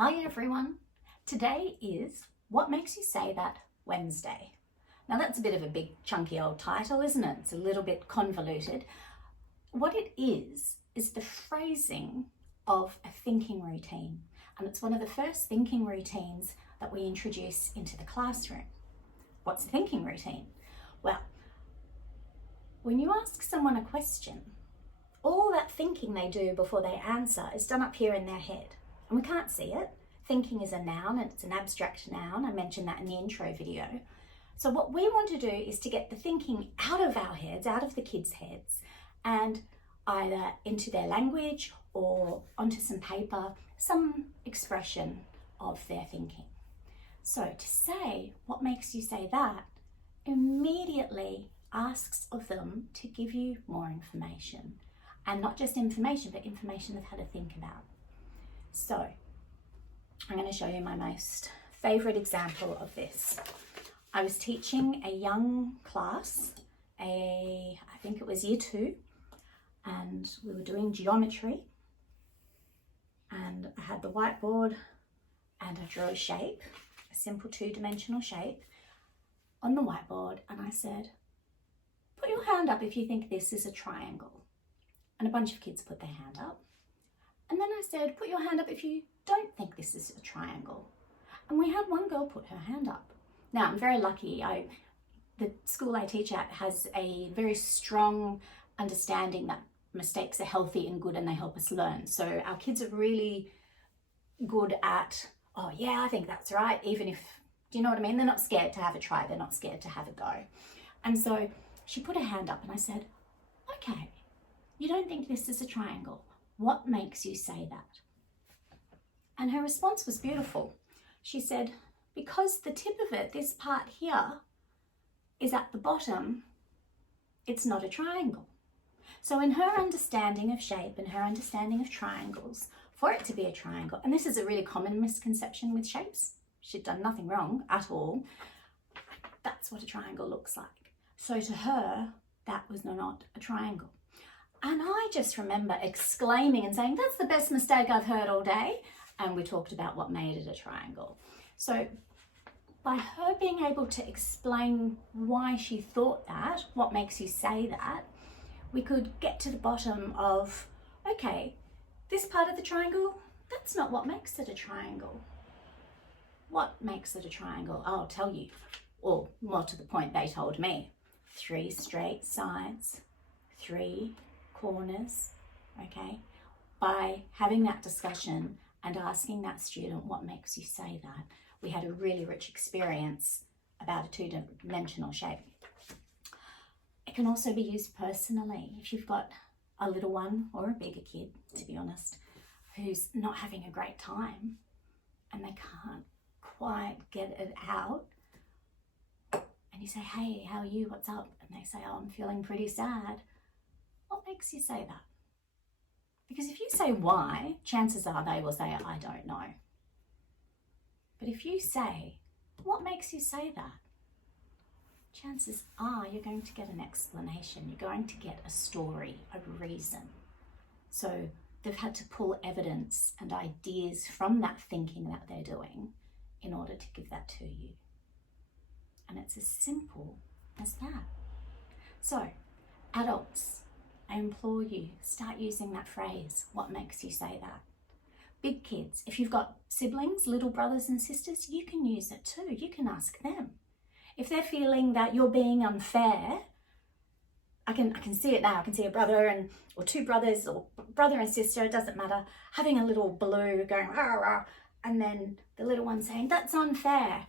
Hi everyone. Today is What Makes You Say That Wednesday. Now that's a bit of a big chunky old title, isn't it? It's a little bit convoluted. What it is the phrasing of a thinking routine. And it's one of the first thinking routines that we introduce into the classroom. What's a thinking routine? Well, when you ask someone a question, all that thinking they do before they answer is done up here in their head. And we can't see it. Thinking is a noun and it's an abstract noun. I mentioned that in the intro video. So what we want to do is to get the thinking out of our heads, out of the kids' heads, and either into their language or onto some paper, some expression of their thinking. So to say, what makes you say that, immediately asks of them to give you more information. And not just information, but information of how to think about. So I'm going to show you my most favourite example of this. I was teaching a young class, I think it was year 2, and we were doing geometry, and I had the whiteboard and I drew a shape, a simple 2-dimensional shape on the whiteboard, and I said, put your hand up if you think this is a triangle. And a bunch of kids put their hand up. And then I said, put your hand up if you don't think this is a triangle. And we had one girl put her hand up. Now, I'm very lucky. The school I teach at has a very strong understanding that mistakes are healthy and good and they help us learn. So our kids are really good at, oh yeah, I think that's right. Even if, do you know what I mean? They're not scared to have a try. They're not scared to have a go. And so she put her hand up and I said, okay, you don't think this is a triangle. What makes you say that? And her response was beautiful. She said, because the tip of it, this part here, is at the bottom, it's not a triangle. So in her understanding of shape and her understanding of triangles, for it to be a triangle, and this is a really common misconception with shapes, she'd done nothing wrong at all, that's what a triangle looks like. So to her, that was not a triangle. And I just remember exclaiming and saying, that's the best mistake I've heard all day. And we talked about what made it a triangle. So by her being able to explain why she thought that, what makes you say that, we could get to the bottom of, okay, this part of the triangle, that's not what makes it a triangle. What makes it a triangle? I'll tell you, or more to the point, they told me. 3 straight sides, 3 corners, okay? By having that discussion and asking that student what makes you say that, we had a really rich experience about a 2-dimensional shape. It can also be used personally. If you've got a little one or a bigger kid, to be honest, who's not having a great time and they can't quite get it out, and you say, hey, how are you? What's up? And they say, oh, I'm feeling pretty sad. What makes you say that? Because if you say why, chances are they will say, I don't know. But if you say, what makes you say that? Chances are you're going to get an explanation. You're going to get a story, a reason. So they've had to pull evidence and ideas from that thinking that they're doing in order to give that to you. And it's as simple as that. So, adults, I implore you, start using that phrase, what makes you say that? Big kids, if you've got siblings, little brothers and sisters, you can use it too. You can ask them. If they're feeling that you're being unfair, I can see it now. I can see a brother or 2 brothers or brother and sister, it doesn't matter, having a little blue going, rah, rah, and then the little one saying, that's unfair.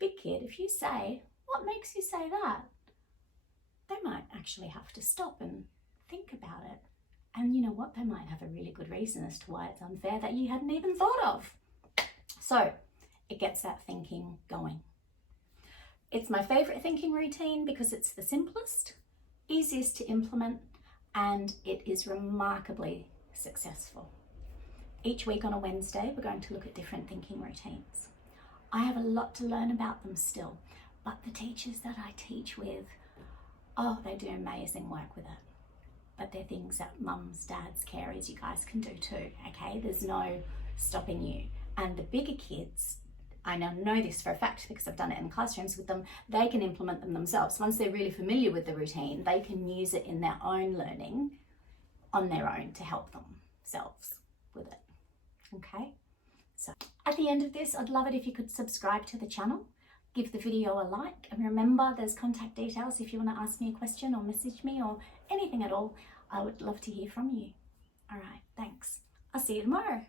Big kid, if you say, what makes you say that? They might actually have to stop and think about it. And you know what? They might have a really good reason as to why it's unfair that you hadn't even thought of. So it gets that thinking going. It's my favourite thinking routine because it's the simplest, easiest to implement, and it is remarkably successful. Each week on a Wednesday, we're going to look at different thinking routines. I have a lot to learn about them still, but the teachers that I teach with, oh, they do amazing work with it. But they're things that mums, dads, carers, you guys can do too, okay? There's no stopping you. And the bigger kids, I now know this for a fact because I've done it in classrooms with them, they can implement them themselves. Once they're really familiar with the routine, they can use it in their own learning on their own to help themselves with it. Okay, so at the end of this, I'd love it if you could subscribe to the channel, give the video a like, and remember there's contact details if you want to ask me a question or message me or anything at all. I would love to hear from you. All right, thanks. I'll see you tomorrow.